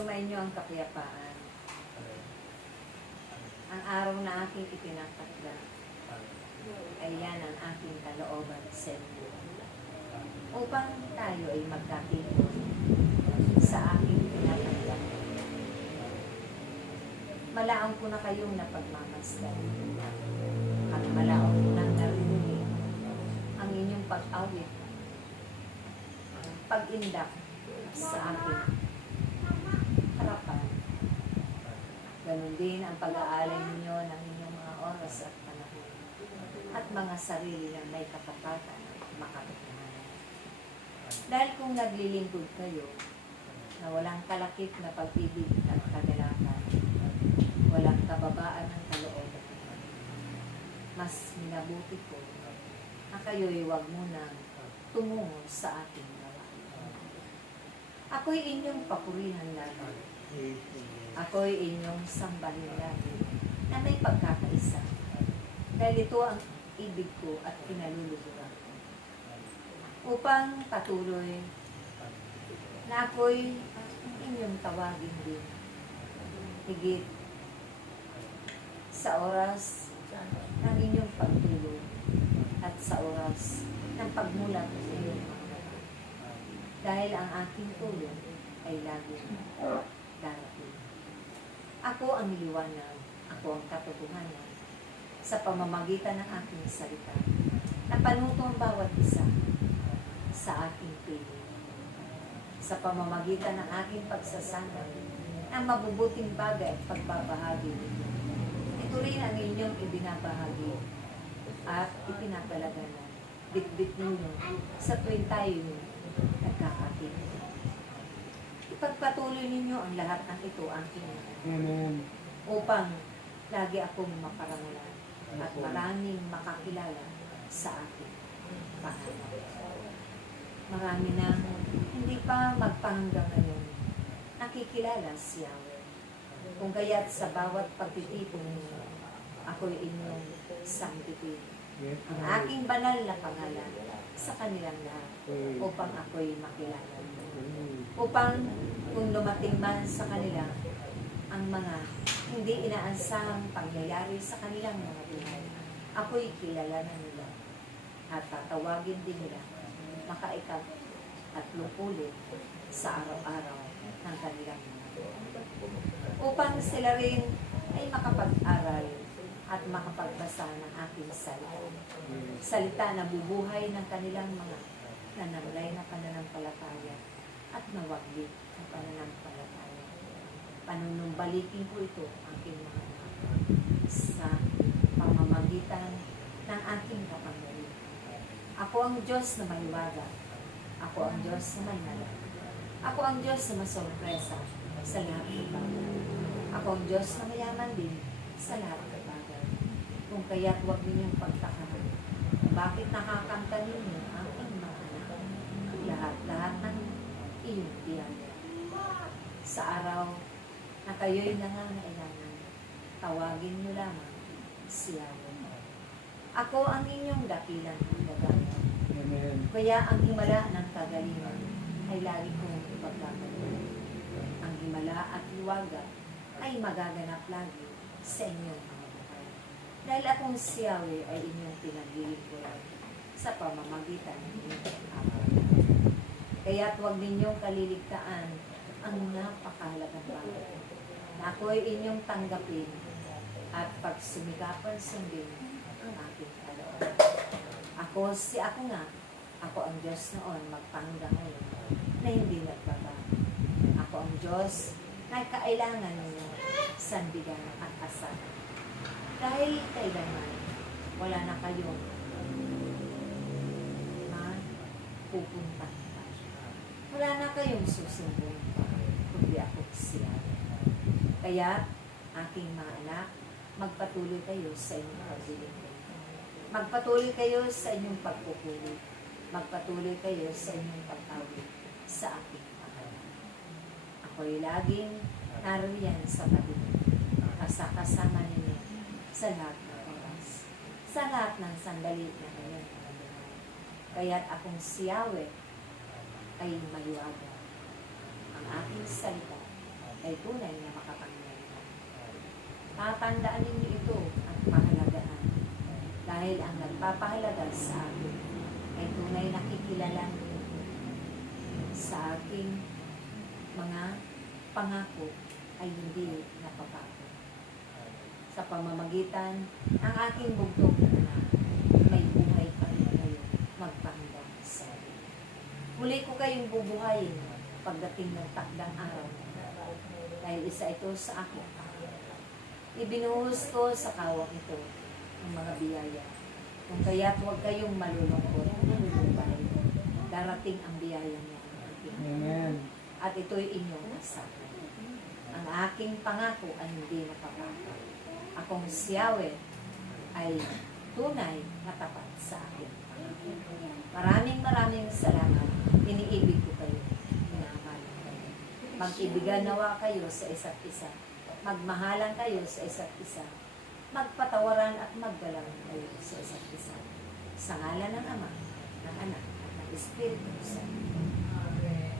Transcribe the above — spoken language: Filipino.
Sumainyo ang kapayapaan. Ang araw na aking itinatagda ay yan ang aking kalooban sa inyo. Upang tayo ay magkatipon sa aking pinatagda. Malaong ko na kayong napagmamasdan. At malaong ko nang narinig ang inyong pag-awit, pag-indak sa aking harapan. Ganun din ang pag-aalay ninyo ng inyong mga oras at panahon at mga sarili na may katapatan at makatotohanan. Dahil kung naglilingkod kayo na walang kalakip na pag-ibig at kagalakan, walang kababaan ng kalooban, mas minabuti ko na kayo'y huwag munang tumungo sa aking gawain. Ako'y inyong papurihan lagi. Ako'y inyong sambahin lagi na may pagkakaisa. Dahil ito ang ibig ko at pinaluluguran ko. Upang patuloy na ako'y inyong tawagin din. Higit sa oras ng inyong pagtulog at sa oras ng pagmulat sa inyong mga gawa. Dahil ang aking tulong ay laging darating. Ako ang liwanag, ako ang katotohanan sa pamamagitan ng aking salita na panuto ang bawat isa sa aking piling. Sa pamamagitan ng aking pagsasama ng mabubuting bagay at pagbabahagi nito. Ito rin ang inyong ibinabahagi at ipinapalaganan. Bitbit ninyo sa tuwing tayo nagkakatipon. Ipagpatuloy ninyo ang lahat ng ito ang Amen. Upang lagi akong maparangalan at maraming makakilala sa akin. Marami na hindi pa magpahanggang ngayon nakikilala si Yahweh. Kung kaya't sa bawat pagtitipon ninyo, ako'y inyong sangkitin. Ang aking banal na pangalan sa kanilang lahat upang ako'y makilala. Upang kung lumating man sa kanila ang mga hindi inaasahang pangyayari sa kanilang mga buhay, ako'y kilala na nila at tatawagin din nila makaikat at lupulit sa araw-araw ng kanilang mga buhay. Upang sila rin ay makapag-aral at makapagbasa ng aking salita. Salita na bubuhay ng kanilang mga nanamlay na pananampalataya at nawaglit na pananampalataya. Panunumbalikin ko ito aking mga anak sa pamamagitan ng aking kapangyarihan. Ako ang Diyos na maliwaga. Ako ang Diyos na manala. Ako ang Diyos na masorpresa sa lahat ng bagay. Ako ang Diyos na mayaman din sa lahat ng bagay. Kung kaya't huwag ninyong pagtakahan, bakit nakakanta ninyo ang aking mga anak? Lahat-lahat ng iyong tiyan. Sa araw na kayo'y nangangailangan, tawagin niyo lamang si Yahweh. Ako ang inyong dakilang kagagalan. Kaya ang himala ng kagalingan ay lagi kong ipagkakaroon. Ang himala at liwaga ay magaganap lagi sa inyong mga buhay. Dahil akong si Yahweh ay inyong pinaglilingkuran sa pamamagitan ng inyong apat. Kaya't huwag ninyong kaliligtaan ang napakahalagang bagay na ako'y inyong tanggapin at pagsumikapan sundin ang aking kalooban. Ako nga, ako ang Diyos noon magpahanggang ngayon na hindi nagbabago. Ako ang Diyos na kailangan ninyo sandigan at asahan. Dahil kailanman, wala na kayong pupuntahan. Wala na kayong susumbong pa, kundi ako siya. Kaya, aking mga anak, magpatuloy kayo sa inyong paglilingkod. Magpatuloy kayo sa inyong pagpupuli. Magpatuloy kayo sa inyong pag-awit sa aking pangalan. Ako'y laging nariyan sa tabi, kasama ninyo sa lahat ng oras, sa lahat ng sandali na ngayon. Kaya't akong si Yahweh ay maliwaga. Ang aking salita ay tunay na makapangyarihan. Tatandaan ninyo ito at pahalagaan dahil ang nagpapahalaga sa akin ay tunay na kikilalang sa aking mga pangako ay hindi napapago. Sa pamamagitan ng aking bugtong na may buhay pa rin kayo magpahanggang sa akin. Muli ko kayong bubuhayin pagdating ng takdang araw dahil isa ito sa akin. Ibinuhos ko sa kawang ito ang mga biyaya. Kung kaya't huwag kayong malulungkot, malulumbay. Darating ang biyaya niya. Amen. At ito'y inyong asahan. Ang aking pangako ay hindi napapago. Akong si Yahweh ay tunay na tapat sa akin. Maraming salamat. Iniibig ko kayo. Minamahal ko kayo. Mag-ibigan nawa kayo sa isa't isa. Magmahalan kayo sa isa't isa. Magpatawaran at maggalang kayo sa isa't isa. Sa ngalan ng Ama, ng Anak, at ng Espiritu Santo. Amen.